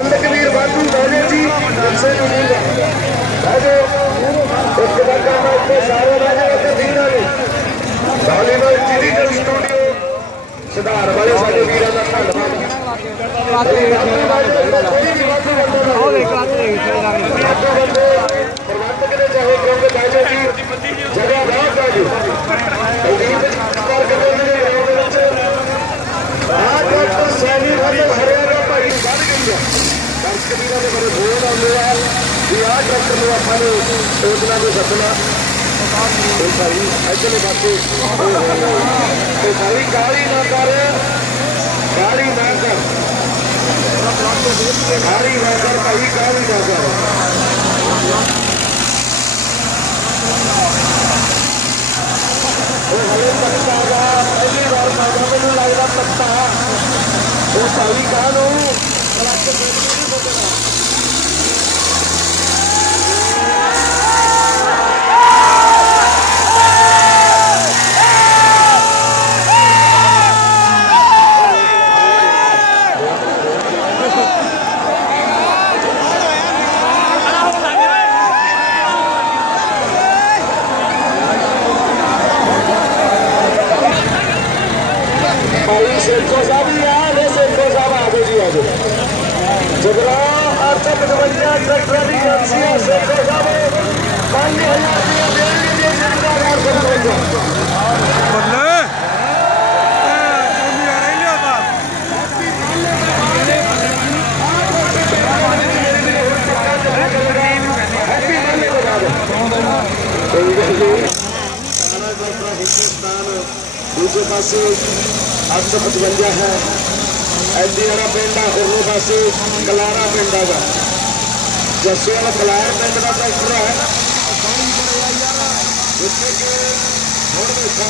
कबीर बाबू राजे जी इनसे राजे एक सारे राजे दीना जी बॉलीवुड डिजिटल स्टूडियो सुधार वाले सारे वीरों का धन्यवाद कबीर ने बड़े बोल आते हैं कि आ ट्रैक्टर में अपने सोचना तो सपना भाई इधर बाकी भाई गाड़ी ना कर गाड़ी ना कर गाड़ी ना कर भाई गाड़ी ना कर पत्ता पहली बार मैंने लगता पत्ता वो भाई कहा जगरा 855 ट्रैक्टर की एजेंसी से दूसरे पास 855 है एडीआरा पिंड है उरले पास कलारा पिंड है जस्से वाला कलार पिंड का ट्रैक्टर है जिससे कि और देखा